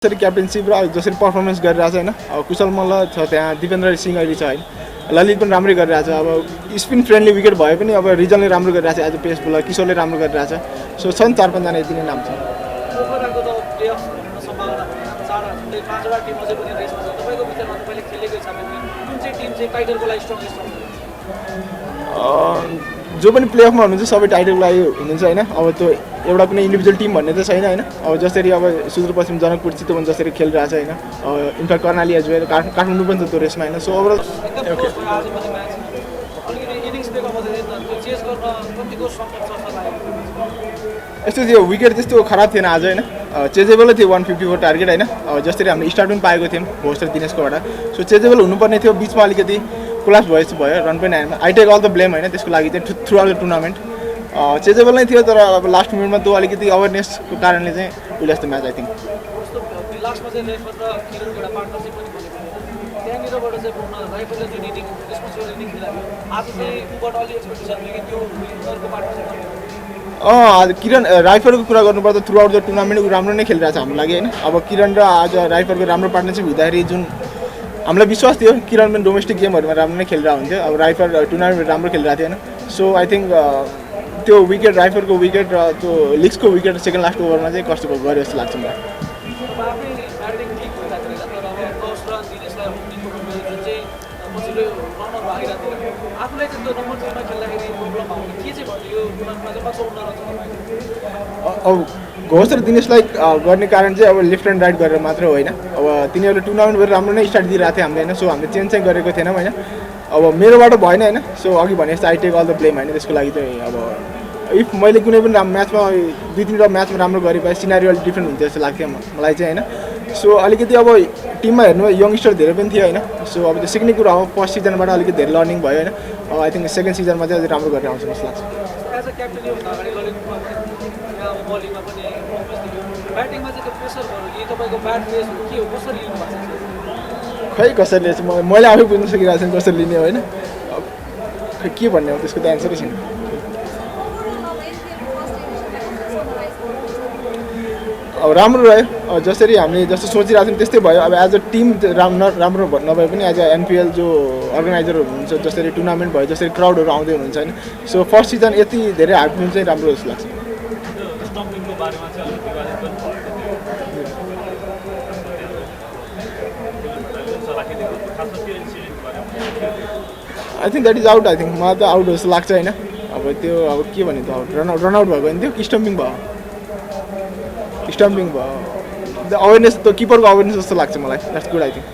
जसरी क्याप्टेनसिप र जसरी पर्फर्मेन्स गरिरहेछ होइन अब कुशल मल्ल छ त्यहाँ दिपेन्द्र सिंह अहिले छ होइन ललित पनि राम्रै गरिरहेछ अब स्पिन फ्रेन्डली विकेट भए पनि अब रिजनले राम्रो गरिरहेछ एज अ पेस बोलर किशोरले राम्रो गरिरहेछ सो छन् 4-5 जना यति नै नाम छ जो पनि प्लेअफमा हुनुहुन्छ सबै टाइटलको लागि हुनुहुन्छ होइन अब त्यो एउटा कुनै इन्डिभिजुअल टिम भन्ने त छैन होइन अब जसरी अब सुदूरपश्चिम जनकपुर चितवन जसरी खेलिरहेछ होइन in fact Karnali as well Kathmandu पनि त त्यो रेसमा होइन सो ओभरअल यस्तो थियो विकेट त्यस्तो खराब थिएन आज होइन चेजेबलै थियो 154 टार्गेट होइन जसरी हामीले स्टार्ट पनि पाएको थियौँ भोस्टर दिनेशकोबाट सो चेजेबल हुनुपर्ने थियो बिचमा अलिकति कोलाप्स भयो रन पनि आएन I take all the blame होइन त्यसको लागि चाहिँ throughout the tournament chaseable नै थियो तर अब लास्ट मिनटमा त्यो अलिकति अवेरनेसको कारणले चाहिँ उहिले जस्तो म्याच आई थिङ्क किरण राइफरको कुरा गर्नुपर्दा थ्रु आउट द टुर्नामेन्ट ऊ राम्रो नै खेलिरहेछ हाम्रो लागि होइन अब किरण र आज राइफरको राम्रो पार्टनरसिप हुँदाखेरि जुन हामीलाई विश्वास थियो किरण पनि डोमेस्टिक गेमहरूमा राम्रो नै खेलिरहेको हुन्थ्यो अब राइफर टुर्नामेन्ट राम्रो खेलिरहेको थियो होइन सो आई थिङ्क त्यो विकेट राइफरको विकेट र त्यो लिग्सको विकेट सेकेन्ड लास्ट ओभरमा चाहिँ कस्तो गऱ्यो जस्तो लाग्छ मलाई अब घोष र दिनेशलाई गर्ने कारण चाहिँ अब लेफ्ट एन्ड राइट गरेर मात्र होइन अब तिनीहरूले टुर्नामेन्ट गरेर राम्रो नै स्टार्ट दिइरहेको थियो हामीले होइन सो हामीले चेन्ज चाहिँ गरेको थिएनौँ होइन अब मेरोबाट भएन होइन सो अघि भने जस्तो I take all the blame होइन त्यसको लागि चाहिँ अब इफ मैले कुनै पनि म्याचमा 2-3 म्याचमा राम्रो गरे भए सिनारी अलिक डिफ्रेन्ट हुन्थ्यो जस्तो लाग्थ्यो मलाई चाहिँ होइन सो अलिकति अब टिममा हेर्नु यङ्गस्टर धेरै पनि थियो होइन सो अब त्यो सिक्ने कुरा हो फर्स्ट सिजनबाट अलिकति धेरै लर्निङ भयो होइन आई थिङ्क सेकेन्ड सिजनमा चाहिँ अझै राम्रो गरेर आउँछ जस्तो लाग्छ खै कसरी मैले आफै बुझ्न सकिरहेको छु कसरी लिने होइन खै के भन्ने हो त्यसको त एन्सरै छैन अब राम्रो रह्यो जसरी हामीले जस्तो सोचिरहेको थियौँ त्यस्तै भयो अब एज अ टिम राम्रो नभए पनि एज अ एनपिएल जो अर्गनाइजरहरू हुनुहुन्छ जसरी टुर्नामेन्ट भयो जसरी क्राउडहरू आउँदै हुनुहुन्छ होइन सो फर्स्ट सिजन यति धेरै हार्ड चाहिँ राम्रो जस्तो लाग्छ I think that is out I think मलाई त आउट जस्तो लाग्छ होइन अब त्यो अब के भने त रनआउट भएको होइन त्यो स्टम्पिङ भयो अवेरनेस त किपरको अवेरनेस जस्तो लाग्छ मलाई that's good I think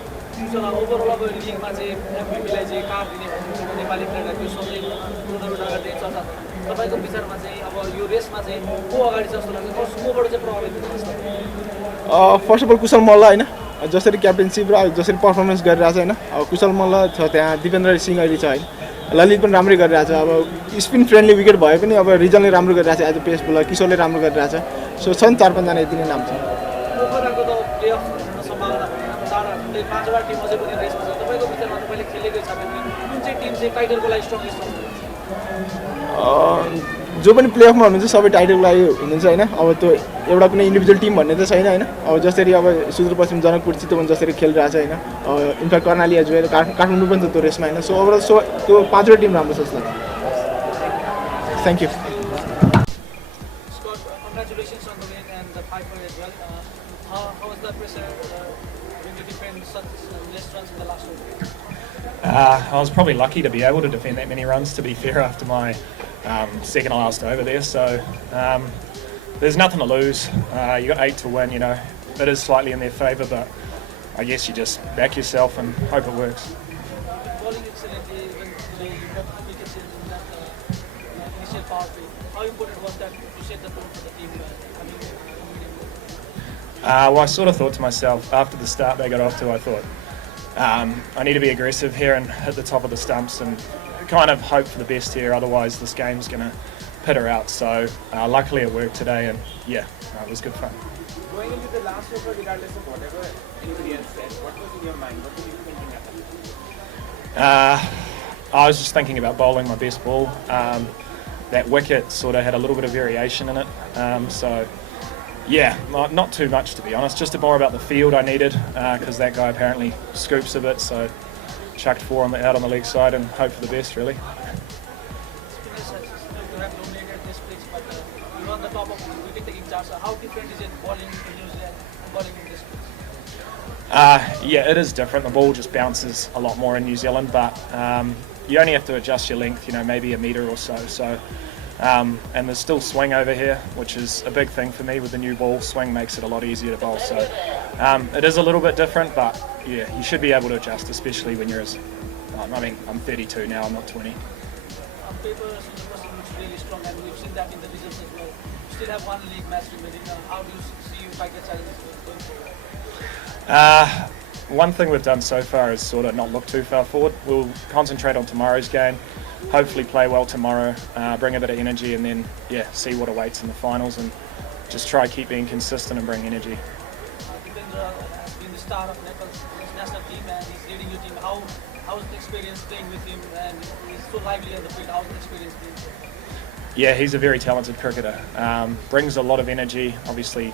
first of all Kushal Malla होइन जसरी क्याप्टेनसिप र जसरी पर्फर्मेन्स गरिरहेछ होइन अब कुशल मल्ल छ त्यहाँ दिपेन्द्र सिंह अहिले छ होइन ललित पनि राम्रै गरिरहेछ अब स्पिन फ्रेन्डली विकेट भए पनि अब रिजनले राम्रो गरिरहेछ एज अ पेस बोलर किशोरले राम्रो गरिरहेछ सो छन् 4-5 जना यति नै नाम छ जो पनि प्लेअफमा हुनुहुन्छ सबै टाइटलको लागि हुनुहुन्छ होइन अब त्यो एउटा कुनै इन्डिभिजुअल टिम भन्ने त छैन होइन अब जसरी अब सुदूरपश्चिम जनकपुर चितवन जसरी खेलिरहेछ होइन in fact Karnali as well Kathmandu पनि त त्यो रेसमा होइन सो ओभरअल सो त्यो 5वटा टिम राम्रो छ जस्तो लाग्छ thank you I was probably lucky to be able to defend that many runs, to be fair, after my second last over there. So there's nothing to lose. You got 8 to win, you know. It is slightly in their favour, but I guess you just back yourself and hope it works. Well, I sort of thought to myself, after the start they got off to, I thought, I need to be aggressive here and hit the top of the stumps and kind of hope for the best here, otherwise this game's going to peter out. So luckily it worked today and yeah, it was good fun. Going into the last over, regardless of whatever anybody else said, what was in your mind? What were you thinking at that? I was just thinking about bowling my best ball. That wicket sort of had a little bit of variation in it, so Yeah, not too much to be honest. Just more about the field I needed because that guy apparently scoops a bit. So chucked 4 out on the leg side and hope for the best really. Spinners you have dominated this pitch, but you're on the top of wicket-taking chart. So how different is it bowling in New Zealand and bowling in this pitch? Yeah, it is different. The ball just bounces a lot more in New Zealand, but you only have to adjust your length, maybe a metre or so. So, and there's still swing over here, which is a big thing for me with the new ball. Swing makes it a lot easier to bowl. So it is a little bit different, but yeah, you should be able to adjust, especially when you're I'm 32 now, I'm not 20. On paper, Singapore looks really strong, and we've seen that in the results as well. You still have one league match remaining. How do you see you fight the challenge going forward? One thing we've done so far is sort of not look too far forward. We'll concentrate on tomorrow's game, hopefully play well tomorrow, bring a bit of energy, and then see what awaits in the finals, and just try keep being consistent and bring energy. Dipendra has been the star of Nepal's national team, and he's leading your team. How's the experience playing with him, and he's so lively on the field? How's the experience been? Yeah, he's a very talented cricketer. Brings a lot of energy. Obviously,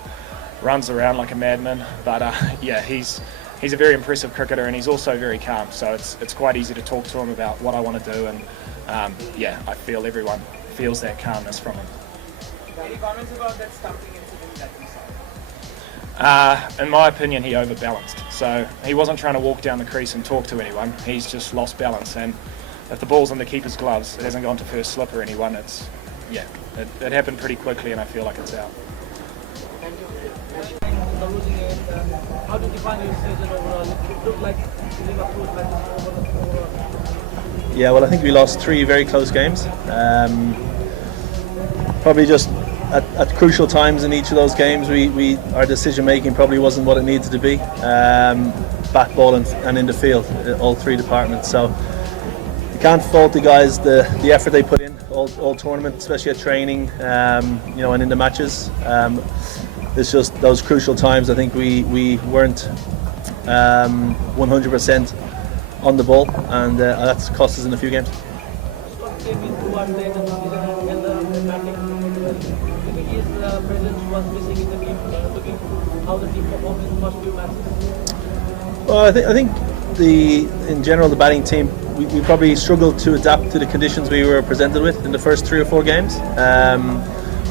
runs around like a madman. But he's a very impressive cricketer, and he's also very calm. So it's quite easy to talk to him about what I want to do, and I feel everyone feels that calmness from him. Any comments about that stumping incident that we saw? In my opinion, he overbalanced. So he wasn't trying to walk down the crease and talk to anyone. He's just lost balance, and if the ball's in the keeper's gloves, it hasn't gone to first slip or anyone. It happened pretty quickly, and I feel like it's out. The losing end, how do you define your season overall? It looked like Liverpool matches overall. Yeah, well, I think we lost 3 very close games. Probably just at crucial times in each of those games, our decision making probably wasn't what it needed to be. Bat ball and in the field, all 3 departments. So you can't fault the guys the effort they put in all tournament, especially at training, and in the matches. It's just those crucial times. I think we weren't 100% on the ball, and that's cost us in a few games. Scott came in towards the end of the season and held the batting. I think his presence was missing in the team, looking how the team performed in the first few matches. Well, I think in general the batting team we probably struggled to adapt to the conditions we were presented with in the first 3 or 4 games. I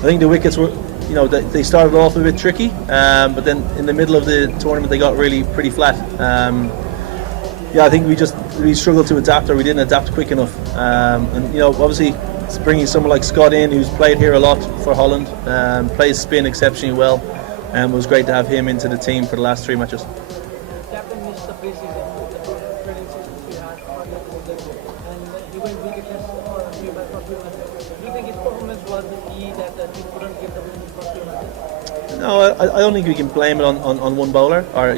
think the wickets were, they started off a bit tricky, but then in the middle of the tournament they got really pretty flat. I think we struggled to adapt, or we didn't adapt quick enough. Obviously bringing someone like Scott in, who's played here a lot for Holland, plays spin exceptionally well, and it was great to have him into the team for the last 3 matches. Captain missed the preseason, the training sessions we had, and he went wicketless for a few matches. Do you think his performance was the key that he couldn't get the win in the first few matches? No, I don't think we can blame it on one bowler. Or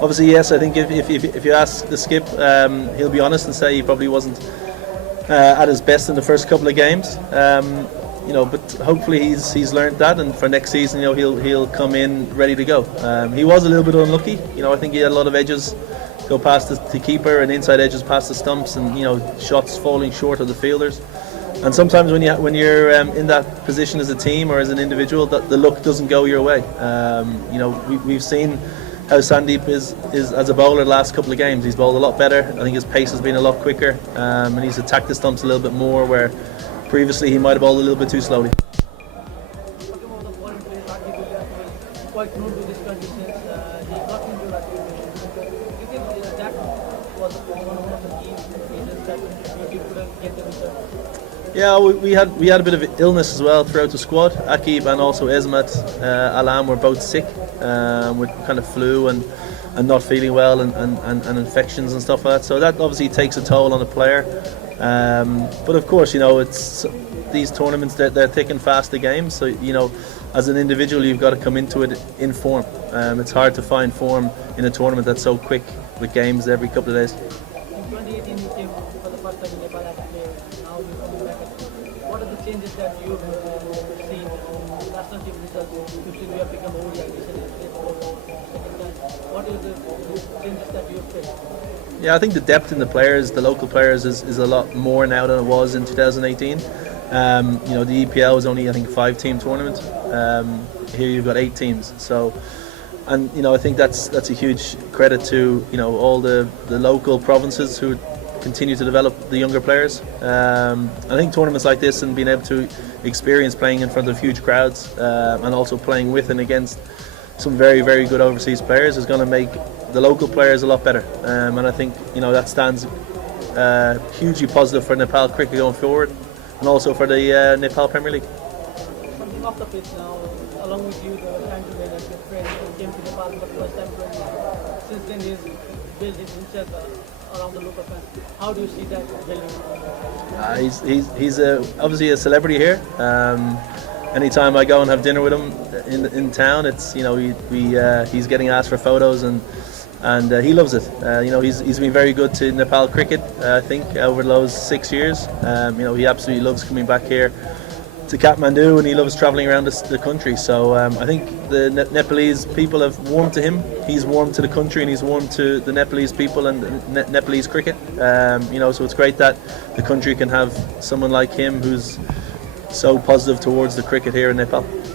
obviously yes, I think if you ask the skip, he'll be honest and say he probably wasn't at his best in the first couple of games. But hopefully he's learned that, and for next season, he'll come in ready to go. He was a little bit unlucky. I think he had a lot of edges go past the keeper and inside edges past the stumps, and shots falling short of the fielders. And sometimes when you're in that position as a team or as an individual, that the luck doesn't go your way. We've seen how Sandeep is as a bowler the last couple of games. He's bowled a lot better. I think his pace has been a lot quicker, and he's attacked the stumps a little bit more, where previously he might have bowled a little bit too slowly. Talking about the foreign players, was quite known to these conditions. He got into that. Do you think that was one of the key reasons that your team couldn't get the result? Yeah, we had a bit of illness as well throughout the squad. Akib and also Esmat Alam were both sick with kind of flu and not feeling well, and infections and stuff like that. So that obviously takes a toll on the player. But of course, it's these tournaments, they're thick and fast the games. So as an individual, you've got to come into it in form. It's hard to find form in a tournament that's so quick with games every couple of days. In 2018, you came for the first time in Nepal as a player. Now you're coming back. What are the changes that you've seen in the national team results? You've seen you have become ODI recently, second time. What are the changes that you've faced? Yeah, I think the depth in the players, the local players, is a lot more now than it was in 2018. You know, the EPL is only, I think, a 5-team tournament. Here you've got 8 teams. So, and you know, I think that's a huge credit to, you know, all the local provinces who continue to develop the younger players. I think tournaments like this and being able to experience playing in front of huge crowds, and also playing with and against some very, very good overseas players is going to make the local players a lot better. And I think, you know, that stands hugely positive for Nepal cricket going forward, and also for the Nepal Premier League. Something off the pitch now, along with you, the time to manage your friend who came to Nepal for the first time 20 years. Since then, he's built himself around the local fans. How do you see that building? He's obviously a celebrity here. Anytime I go and have dinner with him in town, it's, you know, he's getting asked for photos, and he loves it. You know, he's been very good to Nepal cricket, I think, over those 6 years. You know, he absolutely loves coming back here to Kathmandu, and he loves travelling around the country. So I think the Nepalese people have warmed to him. He's warmed to the country, and he's warmed to the Nepalese people and Nepalese cricket. You know, so it's great that the country can have someone like him who's so positive towards the cricket here in Nepal.